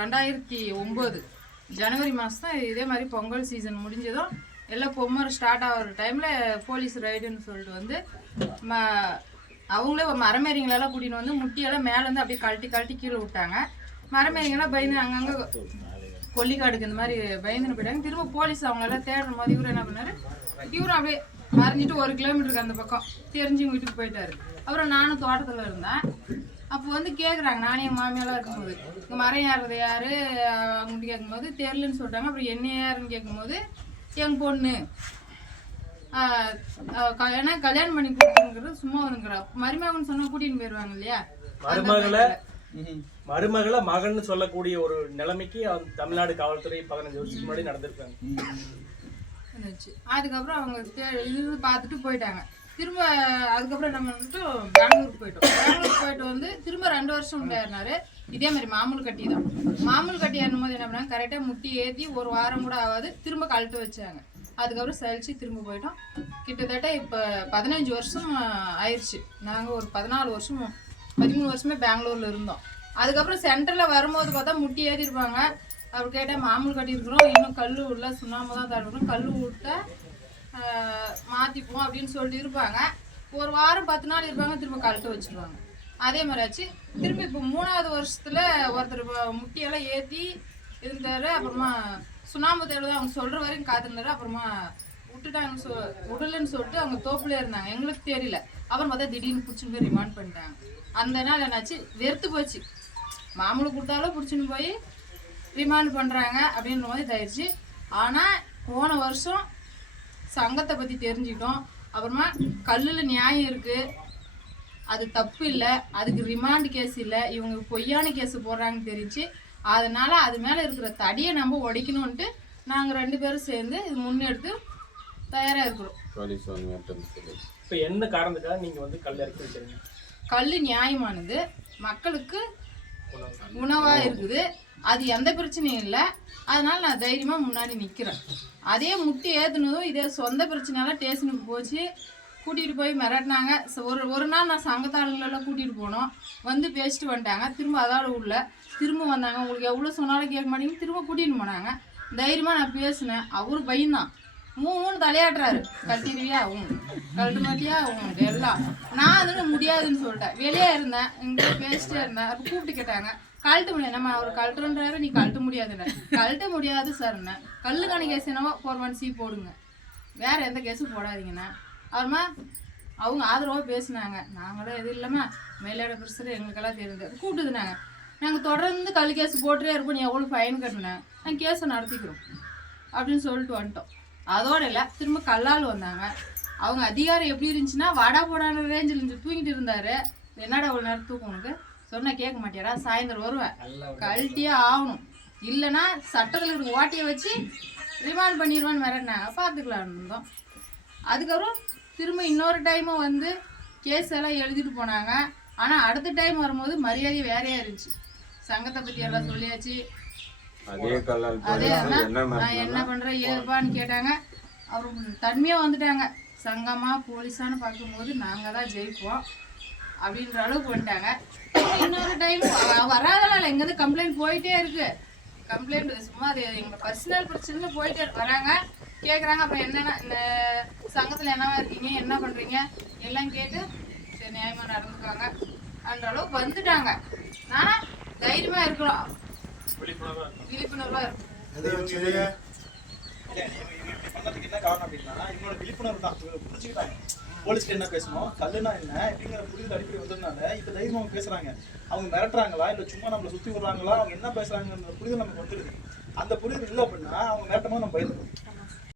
ரெண்டாயிரத்தி ஒம்பது ஜனவரி மாதம் தான் இதே மாதிரி பொங்கல் சீசன் முடிஞ்சதும் எல்லாம் பொம்மர் ஸ்டார்ட் ஆகிற டைமில் போலீஸ் ரைடுன்னு சொல்லிட்டு வந்து ம அவங்களே மரமேரிங்களெல்லாம் கூட்டின்னு வந்து முட்டியெல்லாம் மேலேருந்து அப்படியே கழட்டி கழட்டி கீழே விட்டாங்க. மரமேரிங்கெல்லாம் பயந்து அங்கங்கே கொல்லிக்காடுக்கு இந்த மாதிரி பயந்துன்னு போயிட்டாங்க. திரும்ப போலீஸ் அவங்களெல்லாம் தேடுற மாதிரி இவரும் என்ன பண்ணார்? இவரும் அப்படியே மறைஞ்சிட்டு ஒரு கிலோமீட்டருக்கு அந்த பக்கம் தெரிஞ்சு வீட்டுக்கு போயிட்டாரு. அப்புறம் நானும் தோட்டத்தில் இருந்தேன். அப்போ வந்து கேட்குறாங்க நானே என் மாமியாலாம் இருக்கும்போது. இங்கே மரம் ஏறுறது யாரு? அவங்க கேட்கும்போது தெரிலன்னு சொல்லிட்டாங்க. அப்புறம் என்ன யாருன்னு கேட்கும்போது என் பொண்ணு. ஏன்னா கல்யாணம் பண்ணி கொடுத்துருங்கிறது சும்மா வந்துங்கிறா. மருமகன் சொன்னா கூட்டின்னு போயிடுவாங்க இல்லையா? மருமகளை மருமகளை மகன் சொல்லக்கூடிய ஒரு நிலைமைக்கு தமிழ்நாடு காவல்துறை பதினஞ்சு வருஷத்துக்கு முன்னாடி நடந்திருக்காங்க. இருந்துச்சு. அதுக்கப்புறம் அவங்க இது பார்த்துட்டு போயிட்டாங்க. திரும்ப அதுக்கப்புறம் நம்ம வந்துட்டு பெங்களூருக்கு போயிட்டோம். பெங்களூருக்கு போயிட்டு வந்து திரும்ப ரெண்டு வருஷம் உண்டாயிருந்தாரு இதே மாதிரி மாமூல் கட்டி தான். மாமூல் கட்டி ஏறும் போது என்ன பண்ணாங்க? கரெக்டாக முட்டி ஏற்றி ஒரு வாரம் கூட ஆகாது திரும்ப கழட்டு வச்சாங்க. அதுக்கப்புறம் சலிச்சு திரும்ப போயிட்டோம். கிட்டத்தட்ட இப்போ பதினஞ்சு வருஷம் ஆயிடுச்சு நாங்கள் ஒரு பதினாலு வருஷம் பதிமூணு வருஷமே பெங்களூரில் இருந்தோம். அதுக்கப்புறம் சென்டரில் வரும்போது பார்த்தா முட்டி ஏற்றிருப்பாங்க அவர் கேட்டால் மாமூல் கட்டியிருக்கிறோம். இன்னும் கல் உள்ள சுண்ணாம்பு தான் தடுக்கணும் கல் விட்டா மாற்றிப்போம் அப்படின்னு சொல்லிட்டு இருப்பாங்க. ஒரு வாரம் பத்து நாள் இருப்பாங்க. திரும்ப கழட்ட வச்சிருவாங்க. அதே மாதிரி ஆச்சு. திரும்பி இப்போ மூணாவது வருஷத்தில் ஒருத்தர் முட்டியெல்லாம் ஏற்றி இருந்தார். அப்புறமா சுண்ணாம்பு தேவை அவங்க சொல்கிற வரைக்கும் காத்திருந்தாரு. அப்புறமா விட்டுட்டாங்க சொ விடலன்னு சொல்லிட்டு அவங்க தோப்புல இருந்தாங்க. எங்களுக்கு தெரியல. அப்புறம் பார்த்தா திடீர்னு பிடிச்சின்னு போய் ரிமாண்ட் பண்ணிட்டாங்க. அந்த நாள் என்னாச்சு? வெறுத்து போச்சு. மாமூலு கொடுத்தாலும் பிடிச்சின்னு போய் ரிமாண்ட் பண்ணுறாங்க அப்படின்ற மாதிரி இதாயிடுச்சு ஆனால் போன வருஷம் சங்கத்தை பற்றி தெரிஞ்சுக்கிட்டோம். அப்புறமா கல்லில் நியாயம் இருக்குது அது தப்பு இல்லை. அதுக்கு ரிமாண்ட் கேஸ் இல்லை. இவங்க பொய்யான கேஸ் போடுறாங்கன்னு தெரிஞ்சு அதனால அது மேலே இருக்கிற தடியை நம்ம உடைக்கணுன்ட்டு நாங்கள் ரெண்டு பேரும் சேர்ந்து இது முன்னெடுத்து தயாராக இருக்கிறோம். இப்போ என்ன காரணத்துக்காக நீங்க வந்து கல் இறக்கி கல் நியாயமானது. மக்களுக்கு உணவாக இருக்குது. அது எந்த பிரச்சனையும் இல்லை. அதனால நான் தைரியமாக முன்னாடி நிற்கிறேன் அதே முட்டி ஏற்றுனதும் இதே சொந்த பிரச்சனையால டேஷனுக்கு போச்சு. கூட்டிகிட்டு போய் மிரட்டினாங்க. ஒரு ஒரு நாள் நான் சங்கத்தாளர்களெல்லாம் கூட்டிகிட்டு போனோம். வந்து பேசிட்டு வந்துட்டாங்க. திரும்ப அதோட உள்ள திரும்ப வந்தாங்க. உங்களுக்கு எவ்வளோ சொன்னாலும் கேட்க மாட்டேங்குது திரும்ப கூட்டிகிட்டு போனாங்க. தைரியமாக நான் பேசினேன். அவரு பயந்தான் மூணு மூணு தலையாட்டுறாரு. கட்டிடுவியா உன் கழட்டு மாட்டியா உன் எல்லாம். நான் அதுன்னு முடியாதுன்னு சொல்லிட்டேன். வெளியே இருந்தேன் இங்க பேசிட்டே இருந்தேன். அப்போ கூப்பிட்டு கேட்டாங்க கழட்ட முடியாது. நம்ம அவர் கழட்டுன்றாரு நீ கழட்ட முடியாதுன்னு. கழட்ட முடியாது சார்ண்ணே கல்லுக்கான கேஸ் என்னவோ ஃபோர் ஒன் சி போடுங்க. வேற எந்த கேஸும் போடாதீங்கண்ணே அப்புறமா அவங்க ஆதரவாக பேசினாங்க. நாங்களும் எதுவும் இல்லைம்மா. மேலாட பிரச்சனை எங்களுக்கெல்லாம் தெரியுது கூப்பிட்டுதுனாங்க. நாங்கள் தொடர்ந்து கல் கேஸ் போட்டுட்டே இருப்போம் நீ எவ்வளோ ஃபைன் கட்டினேன் நாங்கள் கேஸை நடத்திக்கிறோம். அப்படின்னு சொல்லிட்டு வந்துட்டோம். அதோட இல்லை திரும்ப கல்லால் வந்தாங்க. அவங்க அதிகாரம் எப்படி இருந்துச்சுன்னா வாடா போடான ரேஞ்சில் இருந்து தூங்கிட்டு இருந்தாரு. என்னடா ஒரு நேரம் தூக்கம் உனக்கு? சொன்னா கேட்க மாட்டியாடா சாயந்தரம் வருவேன். கழட்டியே ஆகணும். இல்லைன்னா சட்டத்தில் இருக்க ஓட்டையை வச்சு ரிமாண்ட் பண்ணிடுவான்னு மிரட்டினாங்க பார்த்துக்கலான்னு இருந்தோம். அதுக்கப்புறம் திரும்ப இன்னொரு டைமும் வந்து கேஸ் எல்லாம் எழுதிட்டு போனாங்க. ஆனால் அடுத்த டைம் வரும்போது மரியாதை வேறையா இருந்துச்சு. சங்கத்தை பற்றி எல்லாம் சொல்லியாச்சு. அதே கல்லால் நான் என்ன பண்றேன் ஏதுப்பான்னு கேட்டாங்க. அப்புறம் தன்மையா வந்துட்டாங்க. சங்கமா போலீஸான்னு பார்க்கும்போது நாங்க தான் ஜெயிப்போம் அப்படின்ற அளவுக்கு வந்துட்டாங்க. இன்னொரு டைம் வராதனால எங்கேருந்து கம்ப்ளைண்ட் போயிட்டே இருக்கு. கம்ப்ளைண்ட் சும்மா அது எங்க பர்சனல் பிரச்சனை போயிட்டே வராங்க. கேட்குறாங்க அப்புறம் என்னென்ன இந்த சங்கத்தில் என்னவா இருக்கீங்க என்ன பண்றீங்க? எல்லாம் கேட்டு சரி நியாயமா நடந்துக்காங்க. அந்த அளவுக்கு வந்துட்டாங்க. நானா தைரியமா இருக்கிறோம் விழிப்புணர்வா இருக்கும். என்ன காரணம் அப்படின்னா இவனோட விழிப்புணர்வு தான். புரிஞ்சுக்கிட்டாங்க. போலீஸ்க்கு என்ன பேசணும்? கல்லுனா என்ன? அப்படிங்கிற புரிதல் அடிப்படை வந்ததுனால இப்ப தைரியமா அவங்க பேசுறாங்க. அவங்க மிரட்டுறாங்களா? இல்ல சும்மா நம்மள சுத்தி விடுறாங்களா? அவங்க என்ன பேசுறாங்கன்ற புரிதல் நமக்கு வந்துருது. அந்த புரிதல் இல்லை அப்படின்னா அவங்க மிரட்டும் போது நம்ம பயந்துடும்